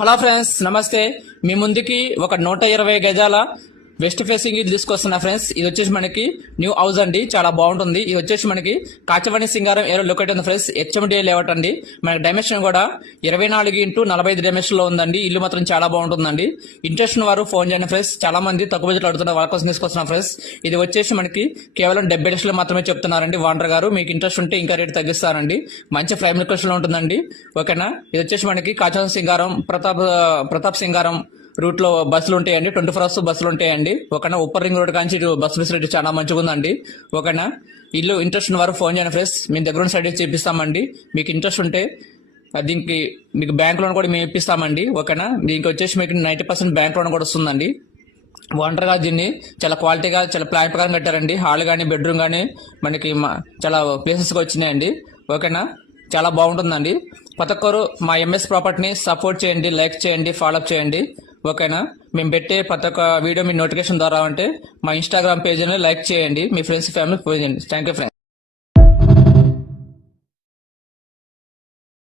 Hello friends, నమస్తే. మీ ముందుకి ఒక 120 గజాల వెస్ట్ ఫేసింగ్ ఇది తీసుకొస్తున్నా ఫ్రెండ్స్. ఇది వచ్చేసి మనకి న్యూ హౌస్ అండి, చాలా బాగుంటుంది. ఇది వచ్చేసి మనకి కాచవాణి సింగారం ఏరో లొకేట్ ఉంది ఫ్రెండ్స్. హెచ్ఎండి లేఅవుట్ అండి. మనకి డైమెన్షన్ కూడా 24x45 డైమెన్షన్ లో ఉందండి. ఇల్లు మాత్రం చాలా బాగుంటుందండి. ఇంట్రెస్ట్ ఉన్న వారు ఫోన్ చేయండి ఫ్రెండ్స్. చాలా మంది తక్కువ బడ్జెట్ అడుగుతున్న వాళ్ళ కోసం తీసుకొస్తున్నాం ఫ్రెండ్స్. ఇది వచ్చేసి మనకి కేవలం 70 లక్షలు మాత్రమే చెప్తున్నారండి ఓనర్ గారు. మీకు ఇంట్రెస్ట్ ఉంటే ఇంకా రేట్ తగ్గిస్తారండి. మంచి ప్రైమ్ లొకేషన్ లో ఉంటుందండి. ఓకేనా. ఇది వచ్చేసి మనకి కాచవాణి సింగారం ప్రతాప్ సింగారం రూట్ లో బస్సులు ఉంటాయండి. 24 అవర్స్ బస్సులు ఉంటాయండి. ఓకేనా. ఉప్పర్ రింగ్ రోడ్ కానీ బస్సు ఫెసిలిటీ చాలా మంచిగా ఉందండి. ఓకేనా. ఇల్లు ఇంట్రెస్ట్ ఉన్న వారు ఫోన్ చేయండి ఫ్రెండ్స్. మేము దగ్గర సైడ్ చేపిస్తామండి. మీకు ఇంట్రెస్ట్ ఉంటే దీనికి మీకు బ్యాంక్ లోన్ కూడా మేము ఇప్పిస్తామండి. ఓకేనా. దీనికి వచ్చేసి మీకు 90% బ్యాంక్ లోన్ కూడా వస్తుందండి. ఒంటరిగా దీన్ని చాలా క్వాలిటీగా చాలా ప్లాన్ ప్రకారం కట్టారండి. హాల్ కానీ బెడ్రూమ్ కానీ మనకి చాలా ప్లేసెస్గా వచ్చినాయండి. ఓకేనా. చాలా బాగుంటుందండి. ప్రతి ఒక్కరు మా ఎంఎస్ ప్రాపర్టీని సపోర్ట్ చేయండి, లైక్ చేయండి, ఫాలోఅప్ చేయండి. ఓకేనా. మేము పెట్టే ప్రతి ఒక్క వీడియో మీ నోటిఫికేషన్ ద్వారా అంటే మా ఇన్స్టాగ్రామ్ పేజ్ని లైక్ చేయండి, మీ ఫ్రెండ్స్ ఫ్యామిలీ పోయి చేయండి. Thank you friends.